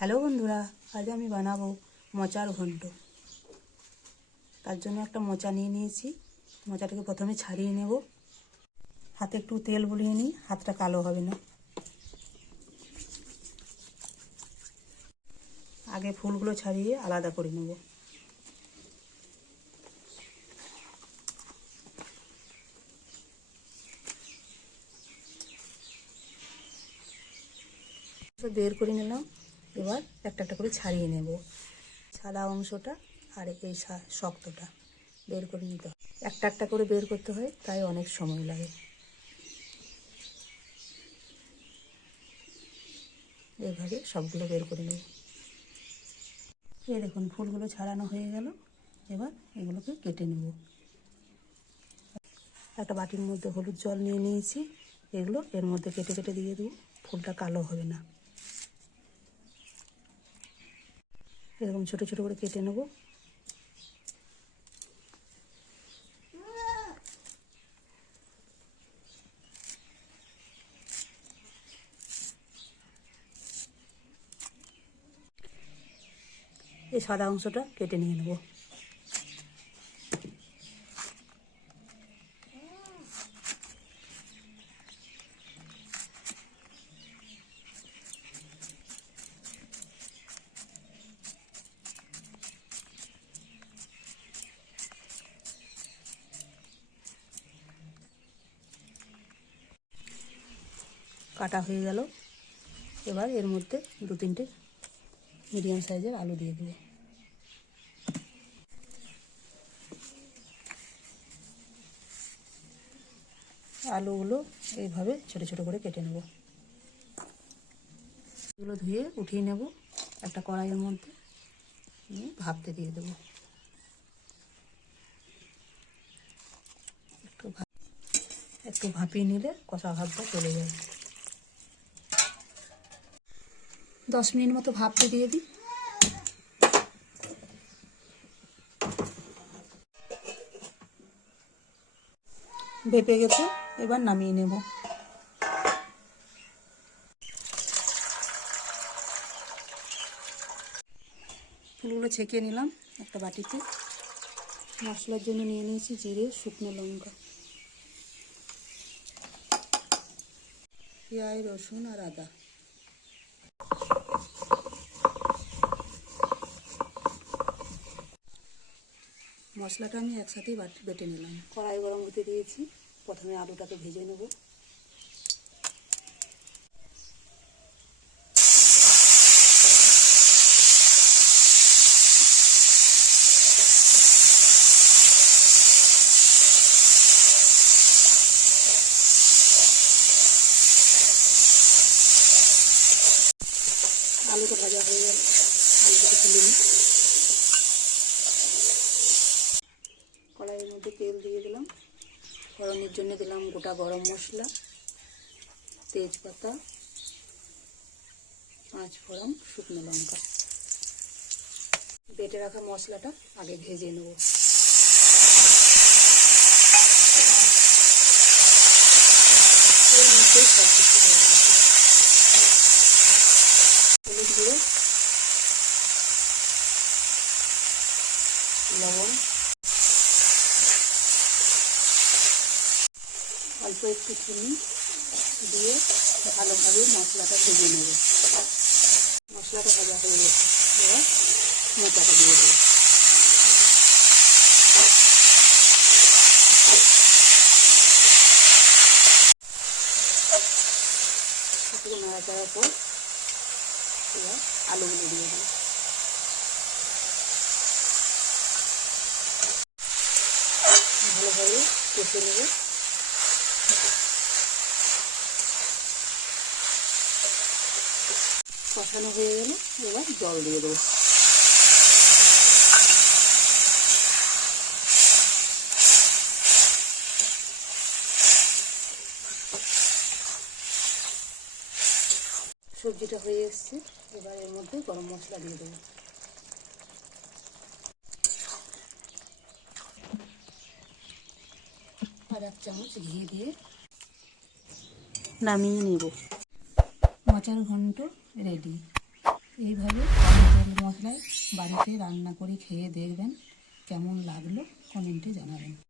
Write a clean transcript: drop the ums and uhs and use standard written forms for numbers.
Hello বন্ধুরা, আজ আমি বানাবো মোচার ঘন্ট। তার জন্য একটা মোচা নিয়ে নিয়েছি। মোচাটাকে প্রথমে ছাড়িয়ে নেব। হাতে একটু তেল বুলিয়ে নিই, হাতটা কালো হবে না। আগে ফুলগুলো ছাড়িয়ে আলাদা করে নেব। বের করে নিলাম। এবার একটা একটা করে ছাড়িয়ে নেব। সাদা অংশটা আর এই শক্তটা বের করে নিতে হয়। একটা একটা করে বের করতে হয়, তাই অনেক সময় লাগে। এইভাবে সবগুলো বের করে নেব। এই দেখুন ফুলগুলো ছাড়ানো হয়ে গেল। এবার এগুলোকে কেটে নেব। একটা বাটির মধ্যে হলুদ জল নিয়ে নিয়েছি। এগুলো এর মধ্যে কেটে কেটে দিয়ে দেবো, ফুলটা কালো হবে না। এরকম ছোটো ছোটো করে কেটে নেব। এই সাদা অংশটা কেটে নিয়ে নেব। কাটা হয়ে গেল। এবার এর মধ্যে দু তিনটে মিডিয়াম সাইজের আলু দিয়ে দেবো। আলুগুলো এইভাবে ছোটো ছোটো করে কেটে নেব। এগুলো ধুয়ে উঠিয়ে নেব। একটা কড়াইয়ের মধ্যে নিয়ে ভাপতে দিয়ে দেবো। একটু ভাপিয়ে নিলে কষা ভাবটা চলে যায়। 10 মিনিট মতো ভাপতে দিয়ে দিই। ভেপে গেছে, এবার নামিয়ে নেব। ফুলগুলো ছেঁকে নিলাম একটা বাটিতে। মশলার জন্য নিয়ে নিয়েছি জিরে, শুকনো লঙ্কা, পেঁয়াজ, রসুন আর আদা। মশলাটা আমি একসাথেই বেটে নিলাম। কড়াই গরম হতে দিয়েছি। প্রথমে আলুটাকে ভেজে নেব। আলুটা ভাজা হয়ে গেল, আলুটাকে তুলে নিই। কড়াইয়ের মধ্যে তেল দিয়ে দিলাম। ফোড়নের জন্য দিলাম গোটা গরম মশলা, তেজপাতা, 5 ফোড়ন, শুকনো লঙ্কা। বেটে রাখা মশলাটা আগে ভেজে নেব। এর মধ্যে সব কিছু হয়ে গেছে। হলুদ গুঁড়ো, লবণ, অল্প একটু চিনি দিয়ে ভালোভাবে মশলাটা ভেজে নেব। মশলাটা ভাজা হয়ে গেছে। এবার মোচাটা দিয়ে দেবো। একটু নাড়াচাড়ার পর এবার আলুগুলো দিয়ে দেবো। ভালোভাবে কষে নেব। কষানো হয়ে গেলে এবার জল দিয়ে দেবো। সবজিটা হয়ে এসছে। এবার এর মধ্যে গরম মশলা দিয়ে দেবো। আর 1 চামচ ঘি দিয়ে নামিয়ে নেব। মোচার ঘন্ট রেডি। এইভাবে কম তেল মশলায় বাড়িতে রান্না করে খেয়ে দেখবেন কেমন লাগলো কমেন্টে জানাবেন।